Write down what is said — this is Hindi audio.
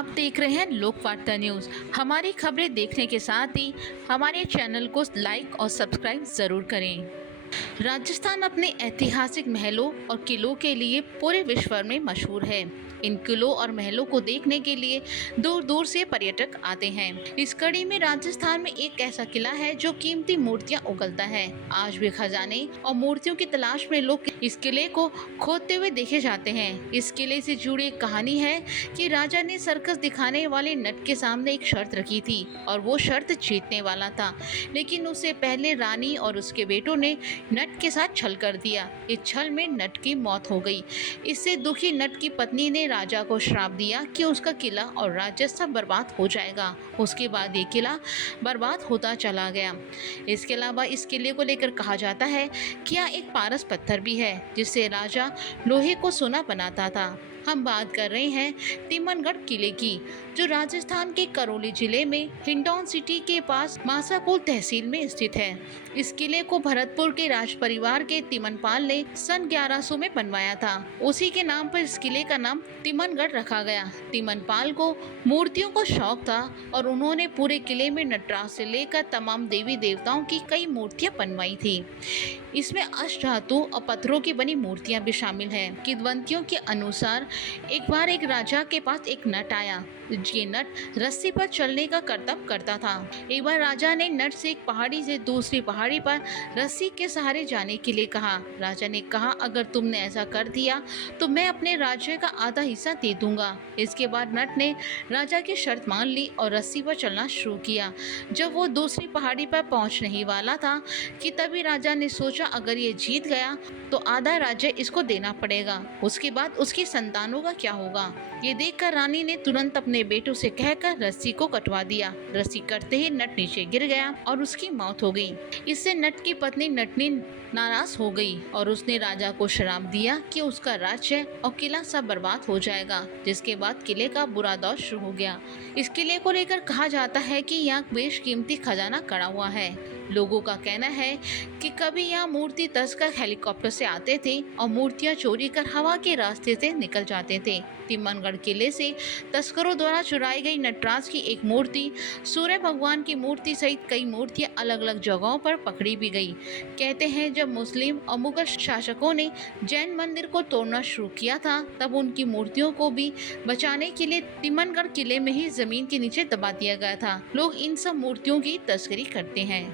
आप देख रहे हैं लोकवार्ता न्यूज़। हमारी खबरें देखने के साथ ही हमारे चैनल को लाइक और सब्सक्राइब ज़रूर करें। राजस्थान अपने ऐतिहासिक महलों और किलों के लिए पूरे विश्व में मशहूर है। इन किलों और महलों को देखने के लिए दूर दूर से पर्यटक आते हैं। इस कड़ी में राजस्थान में एक ऐसा किला है जो कीमती मूर्तियां उगलता है। आज भी खजाने और मूर्तियों की तलाश में लोग इस किले को खोदते हुए देखे जाते हैं। इस किले से जुड़ी एक कहानी है कि राजा ने सर्कस दिखाने वाले नट के सामने एक शर्त रखी थी और वो शर्त जीतने वाला था, लेकिन उससे पहले रानी और उसके बेटों ने नट के साथ छल कर दिया। इस छल में नट की मौत हो गई। इससे दुखी नट की पत्नी ने राजा को श्राप दिया कि उसका किला और राज्य सब बर्बाद हो जाएगा। उसके बाद ये किला बर्बाद होता चला गया। इसके अलावा इस किले को लेकर कहा जाता है कि यहाँ एक पारस पत्थर भी है जिससे राजा लोहे को सोना बनाता था। हम बात कर रहे हैं तिमनगढ़ किले की, जो राजस्थान के करौली जिले में हिंडौन सिटी के पास मासापुर तहसील में स्थित है। इस किले को भरतपुर के राज परिवार के तिमनपाल ने सन 1100 में बनवाया था। उसी के नाम पर इस किले का नाम तिमनगढ़ रखा गया। तिमनपाल को मूर्तियों का शौक था और उन्होंने पूरे किले में नटराज से लेकर तमाम देवी देवताओं की कई मूर्तियां बनवाई थी। इसमें अष्टधातु और पत्थरों की बनी मूर्तियां भी शामिल हैं। किंवदंतियों के अनुसार एक बार एक राजा के पास एक नट आया। ये नट रस्सी पर चलने का करतब करता था। एक बार राजा ने नट से एक पहाड़ी से दूसरी पहाड़ी पर रस्सी के सहारे जाने के लिए कहा। राजा ने कहा, अगर तुमने ऐसा कर दिया तो मैं अपने राज्य का आधा हिस्सा दे दूंगा। इसके बाद नट ने राजा की शर्त मान ली और रस्सी पर चलना शुरू किया। जब वो दूसरी पहाड़ी पर पहुंचने ही वाला था कि तभी राजा ने सोचा, अगर ये जीत गया तो आधा राज्य इसको देना पड़ेगा। उसके बाद उसकी संतानों का क्या होगा? ये देखकर रानी ने तुरंत अपने बेटों से कहकर रस्सी को कटवा दिया। रस्सी कटते ही नट नीचे गिर गया और उसकी मौत हो गई। इससे नट की पत्नी नटनी नाराज हो गई और उसने राजा को श्राप दिया कि उसका राज्य और किला सब बर्बाद हो जाएगा, जिसके बाद किले का बुरा दौर शुरू हो गया। इस किले को लेकर कहा जाता है कि यहाँ बेशकीमती खजाना कड़ा हुआ है। लोगों का कहना है कि कभी यहाँ मूर्ति तस्कर हेलीकॉप्टर से आते थे और मूर्तियाँ चोरी कर हवा के रास्ते से निकल जाते थे। तिमनगढ़ किले से तस्करों द्वारा चुराई गई नटराज की एक मूर्ति, सूर्य भगवान की मूर्ति सहित कई मूर्तियाँ अलग अलग जगहों पर पकड़ी भी गई। कहते हैं जब मुस्लिम और मुगल शासकों ने जैन मंदिर को तोड़ना शुरू किया था, तब उनकी मूर्तियों को भी बचाने के लिए तिमनगढ़ किले में ही जमीन के नीचे दबा दिया गया था। लोग इन सब मूर्तियों की तस्करी करते हैं।